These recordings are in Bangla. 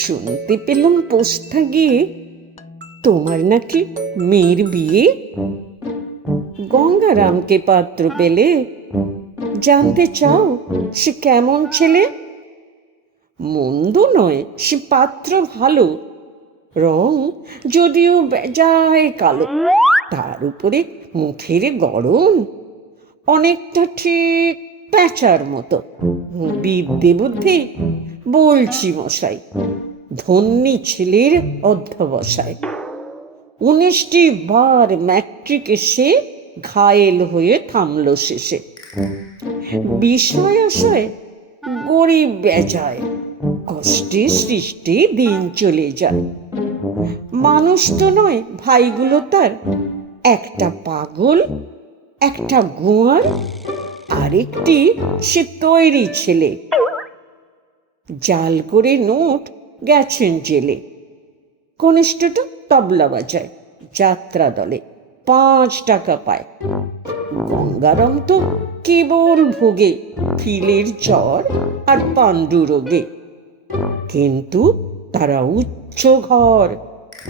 শুনতে পেলাম পোস্তা গিয়ে তোমার নাকি মেয়ের বিয়ে গঙ্গারামকে পাত্র পেলে জানতে চাও সে কেমন ছেলে মন্দ নয় সে পাত্র ভালো রং যদিও বেজায় কালো তার উপরে মুখের গরম অনেকটা ঠিক প্যাঁচার মতো বিদ্যে বুদ্ধি বলছি মশাই ধন্যী ছেলের অধ্যবসায় উনিশটি বার ম্যাট্রিক এসে ঘায়েল হয়ে থামল শেষে বিষয় আশয় গরিব বেজায় কষ্টে সৃষ্টি দিন চলে যায় মানুষ তো নয় ভাইগুলো তার একটা পাগল একটা গোয়ার আরেকটি সে তৈরি ছেলে জাল করে নোট গেছেন জেলে কনিষ্ঠটা তবলা বাজায় যাত্রা দলে পাঁচ টাকা পায় গঙ্গারাম তো কেবল ভোগে ফিলের জ্বর আর পাণ্ডু রোগে কিন্তু তারা উচ্চ ঘর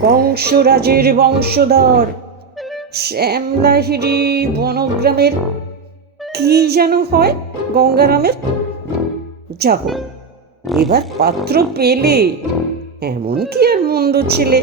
কংসরাজের বংশধর শ্যামলাহিরি বনগ্রামের কি যেন হয় গঙ্গারামের যাহ এবার পাত্র পেলে এমন কি আর মন্দ ছেলে